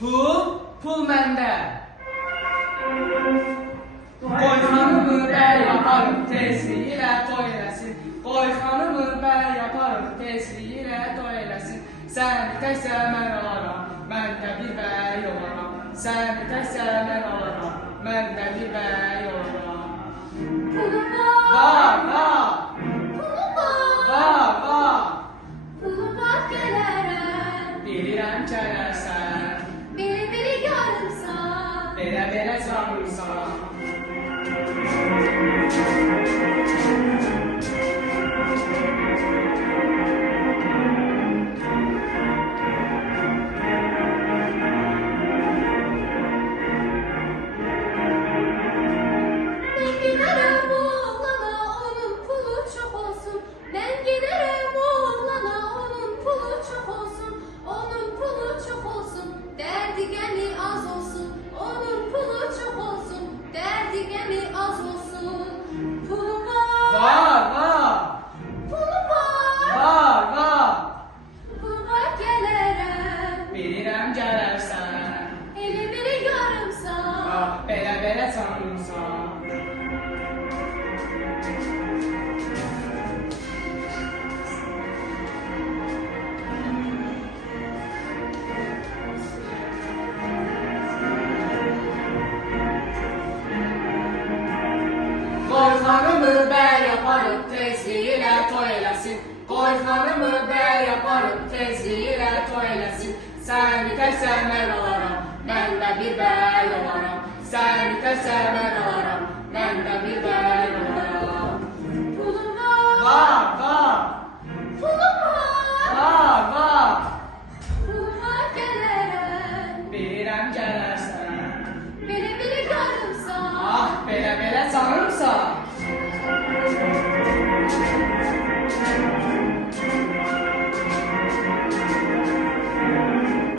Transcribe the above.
Pul məndə. Qoy xanımı bəy yaparım, tezliyi ilə toy eləsin. Qoy xanımı bəy yaparım, tezliyi ilə toy eləsin. Sən təkcə mən alaram, mən də bir bəy olaram. Sən təkcə mən alaram, mən də bir bəy olaram. Pulum Var, var, pulum var, var. pulum var gələrəm. Bilirəm gələrsən, Biri yarımsan, belə çağırırsan. ben giderim oğlana onun pulu çok olsun. Ben giderim oğlana onun pulu çok olsun. Onun pulu çok olsun, derdi gemi az olsun. Onun pulu çok olsun, derdi gemi az olsun. Pulum var, Var, pulum var, var. pulum var gələrəm. Bilirəm gələrsən, Eli biri yarımsan, belə çağırırsan. Qoy xanımı bəy yaparım, tezliyi ilə toy eləsin. Qoy xanımı bəy yaparım, tezliyi ilə toy eləsin. Səni təkcə mən alaram, mən də bir bəy olaram. Səni təkcə mən alaram, mən də bir bəy olaram. pulum var, Var,